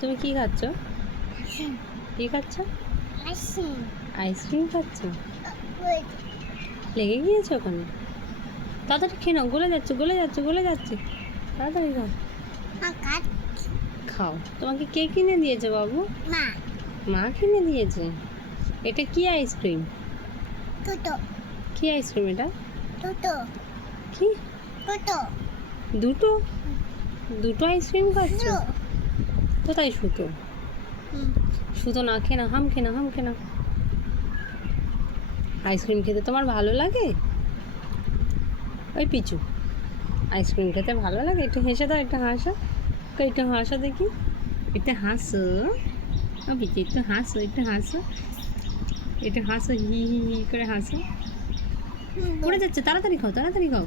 তুমি কি খাচ্ছ? কি খাচ্ছ? আইসক্রিম খাচ্ছ? লেগে গিয়েছে ওখানে? তাড়াতাড়ি খেয়ে নাও, গলে যাচ্ছে গলে যাচ্ছে গলে যাচ্ছে, তাড়াতাড়ি খাও। খাও। তোমাকে কে কিনে দিয়েছে বাবু? মা কিনে দিয়েছে। এটা কি আইসক্রিম? কি আইসক্রিম এটা? কি দুটো? দুটো আইসক্রিম খাচ্ছ? কোথায় সুতো? সুতো না খেয়ে না, হাম খেয়ে না, হাম খেয়ে না। আইসক্রিম খেতে তোমার ভালো লাগে? ওই পিচু, আইসক্রিম খেতে ভালো লাগে? একটু হেসে দাও, একটু হাসো, একটু হাসো দেখি, একটু হাসো। ও পিচু একটু হাসো, একটু হাসো, একটু হাসো, হি হি হি করে হাসো। পড়ে যাচ্ছে, তাড়াতাড়ি খাও, তাড়াতাড়ি খাও।